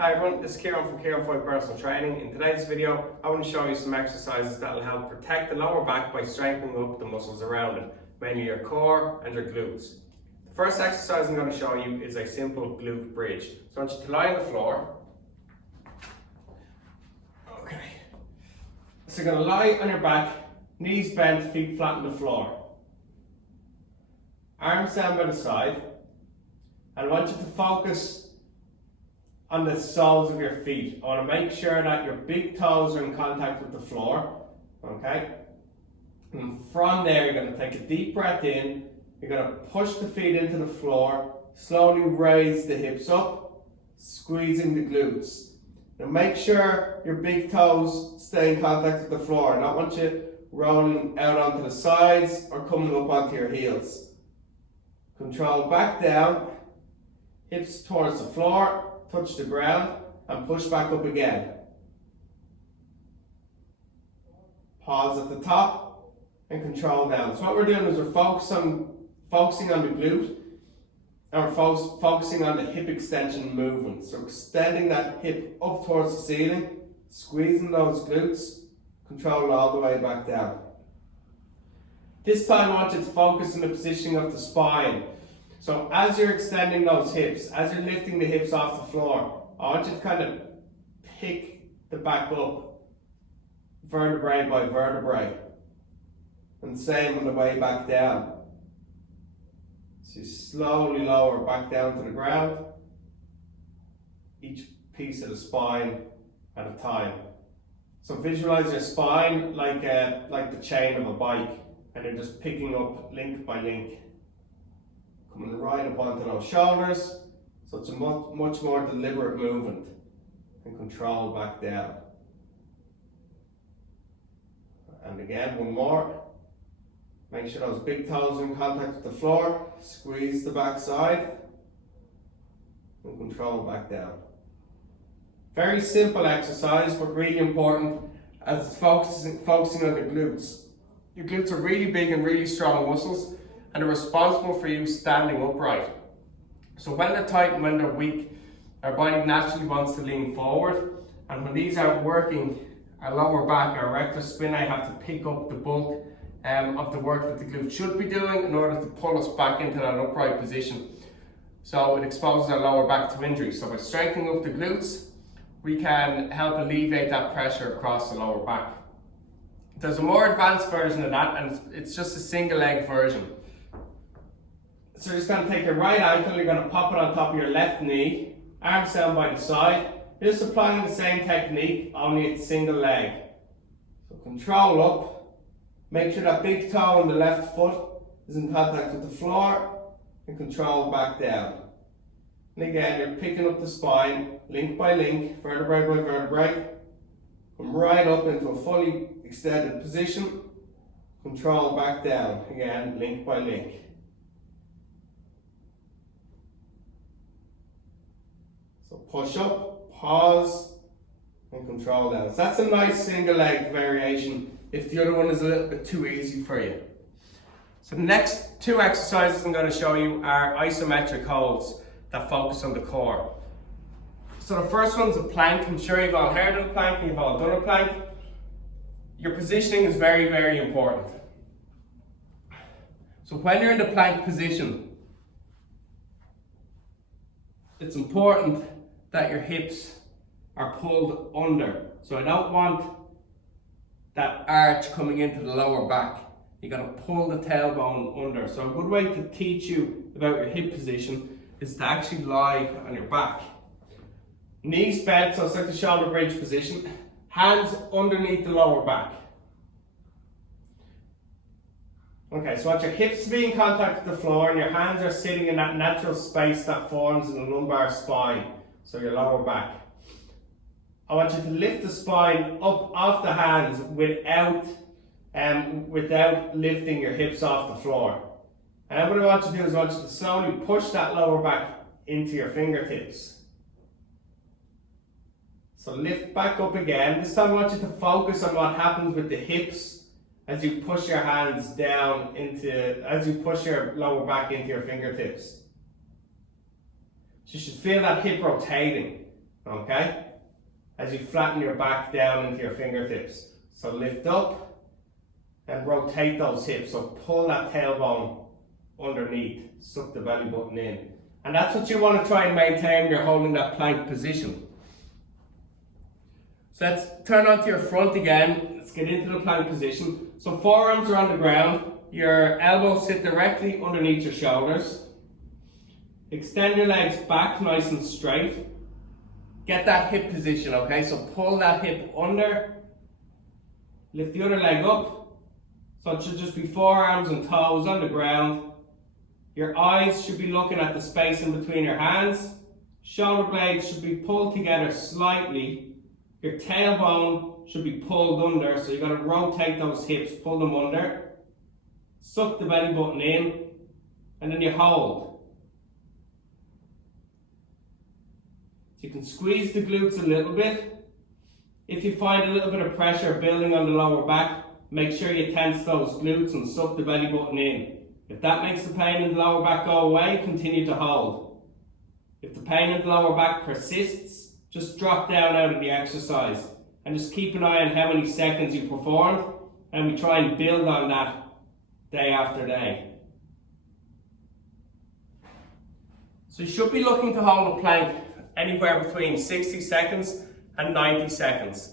Hi everyone, this is Kieran from Kieran 5 Personal Training. In today's video, I want to show you some exercises that will help protect the lower back by strengthening up the muscles around it, mainly your core and your glutes. The first exercise I'm going to show you is a simple glute bridge. So I want you to lie on the floor. Okay. So you're going to lie on your back, knees bent, feet flat on the floor. Arms down by the side. And I want you to focus on the soles of your feet. I want to make sure that your big toes are in contact with the floor. Okay? And from there, you're going to take a deep breath in. You're going to push the feet into the floor. Slowly raise the hips up, squeezing the glutes. Now make sure your big toes stay in contact with the floor. I don't want you rolling out onto the sides or coming up onto your heels. Control back down, hips towards the floor, touch the ground and push back up again. Pause at the top and control down. So what we're doing is we're focusing on the glute and we're focusing on the hip extension movement. So extending that hip up towards the ceiling, squeezing those glutes, control all the way back down. This time I want you to focus on the positioning of the spine. So as you're extending those hips, as you're lifting the hips off the floor, I want you to kind of pick the back up, vertebrae by vertebrae. And same on the way back down. So you slowly lower back down to the ground, each piece of the spine at a time. So visualize your spine like the chain of a bike, and you're just picking up link by link. Coming right up onto those shoulders, so it's a much more deliberate movement, and control back down. And again, one more. Make sure those big toes are in contact with the floor, squeeze the back side, and control back down. Very simple exercise, but really important as it's focusing on the glutes. Your glutes are really big and really strong muscles, and they're responsible for you standing upright. So when they're tight and when they're weak, our body naturally wants to lean forward, and when these aren't working, our lower back, our erector spinae have to pick up the bulk of the work that the glute should be doing in order to pull us back into that upright position. So it exposes our lower back to injury. So by strengthening up the glutes, we can help alleviate that pressure across the lower back. There's a more advanced version of that, and it's just a single leg version. So you're just going to take your right ankle, you're going to pop it on top of your left knee, arms down by the side. You're just applying the same technique, only it's single leg. So control up, make sure that big toe on the left foot is in contact with the floor, and control back down. And again, you're picking up the spine, link by link, vertebrae by vertebrae. Come right up into a fully extended position, control back down, again, link by link. So push up, pause, and control down. So that's a nice single leg variation if the other one is a little bit too easy for you. So the next two exercises I'm going to show you are isometric holds that focus on the core. So the first one's a plank. I'm sure you've all heard of a plank and you've all done a plank. Your positioning is very, very important. So when you're in the plank position, it's important that your hips are pulled under. So I don't want that arch coming into the lower back. You got to pull the tailbone under. So a good way to teach you about your hip position is to actually lie on your back. Knees bent, so it's like the shoulder bridge position. Hands underneath the lower back. Okay, so I want your hips to be in contact with the floor and your hands are sitting in that natural space that forms in the lumbar spine, so your lower back. I want you to lift the spine up off the hands without lifting your hips off the floor. And what I want you to do is I want you to slowly push that lower back into your fingertips. So lift back up again. This time I want you to focus on what happens with the hips as you push your hands down as you push your lower back into your fingertips. So you should feel that hip rotating. okay? As you flatten your back down into your fingertips. So lift up and rotate those hips. So pull that tailbone underneath, suck the belly button in. And that's what you want to try and maintain when you're holding that plank position. So let's turn onto your front again. Let's get into the plank position. So forearms are on the ground. Your elbows sit directly underneath your shoulders. Extend your legs back nice and straight. Get that hip position, okay? So pull that hip under. Lift the other leg up. So it should just be forearms and toes on the ground. Your eyes should be looking at the space in between your hands. Shoulder blades should be pulled together slightly. Your tailbone should be pulled under, so you've got to rotate those hips, pull them under. Suck the belly button in, and then you hold. So you can squeeze the glutes a little bit. If you find a little bit of pressure building on the lower back, make sure you tense those glutes and suck the belly button in. If that makes the pain in the lower back go away, continue to hold. If the pain in the lower back persists, just drop down out of the exercise and just keep an eye on how many seconds you performed, and we try and build on that day after day. So you should be looking to hold a plank anywhere between 60 seconds and 90 seconds.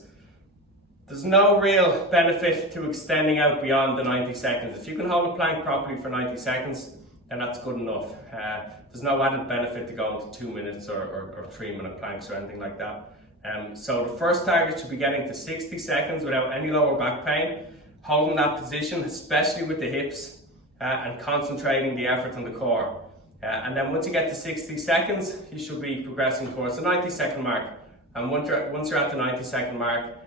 There's no real benefit to extending out beyond the 90 seconds. If you can hold a plank properly for 90 seconds, then that's good enough. There's no added benefit to go into 2 minutes or 3 minute planks or anything like that. So the first target should be getting to 60 seconds without any lower back pain, holding that position, especially with the hips, and concentrating the effort on the core. And then once you get to 60 seconds, you should be progressing towards the 90-second mark. And once you're at the 90-second mark,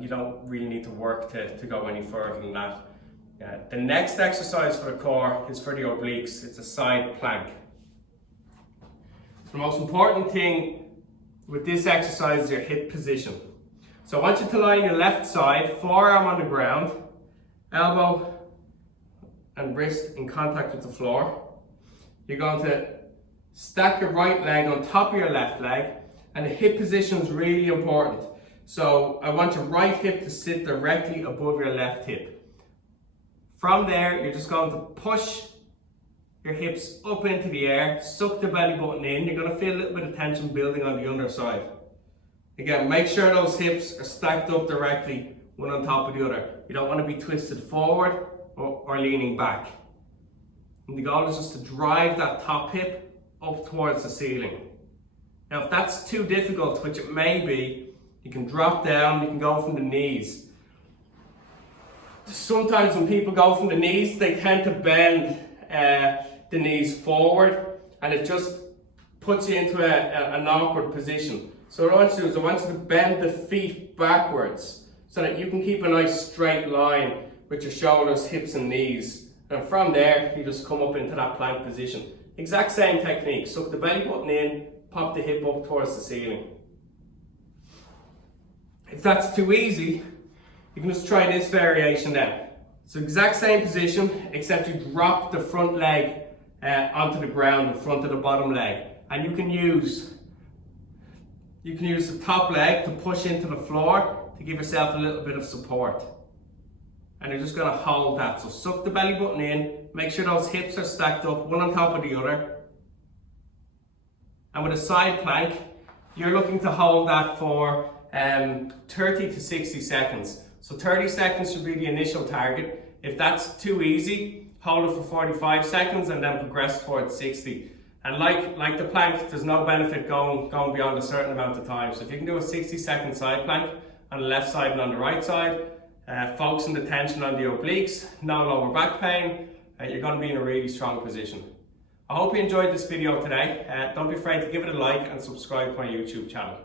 you don't really need to work to go any further than that. The next exercise for the core is for the obliques. It's a side plank. The most important thing with this exercise is your hip position. So I want you to lie on your left side, forearm on the ground, elbow and wrist in contact with the floor. You're going to stack your right leg on top of your left leg, and the hip position is really important. So I want your right hip to sit directly above your left hip. From there, you're just going to push your hips up into the air, suck the belly button in. You're going to feel a little bit of tension building on the underside. Again, make sure those hips are stacked up directly, one on top of the other. You don't want to be twisted forward or leaning back. And the goal is just to drive that top hip up towards the ceiling. Now, if that's too difficult, which it may be, you can drop down, you can go from the knees. Sometimes when people go from the knees, they tend to bend the knees forward, and it just puts you into an awkward position. So what I want you to do is I want you to bend the feet backwards so that you can keep a nice straight line with your shoulders, hips and knees. And from there, you just come up into that plank position. Exact same technique. Suck the belly button in, pop the hip up towards the ceiling. If that's too easy, you can just try this variation then. So exact same position, except you drop the front leg onto the ground in front of the bottom leg. And you can use the top leg to push into the floor to give yourself a little bit of support. And you're just going to hold that. So suck the belly button in, make sure those hips are stacked up, one on top of the other. And with a side plank, you're looking to hold that for 30 to 60 seconds. So 30 seconds should be the initial target. If that's too easy, hold it for 45 seconds and then progress towards 60. And like the plank, there's no benefit going beyond a certain amount of time. So if you can do a 60-second side plank on the left side and on the right side, focusing the tension on the obliques, no lower back pain, you're going to be in a really strong position. I hope you enjoyed this video today. Don't be afraid to give it a like and subscribe to my YouTube channel.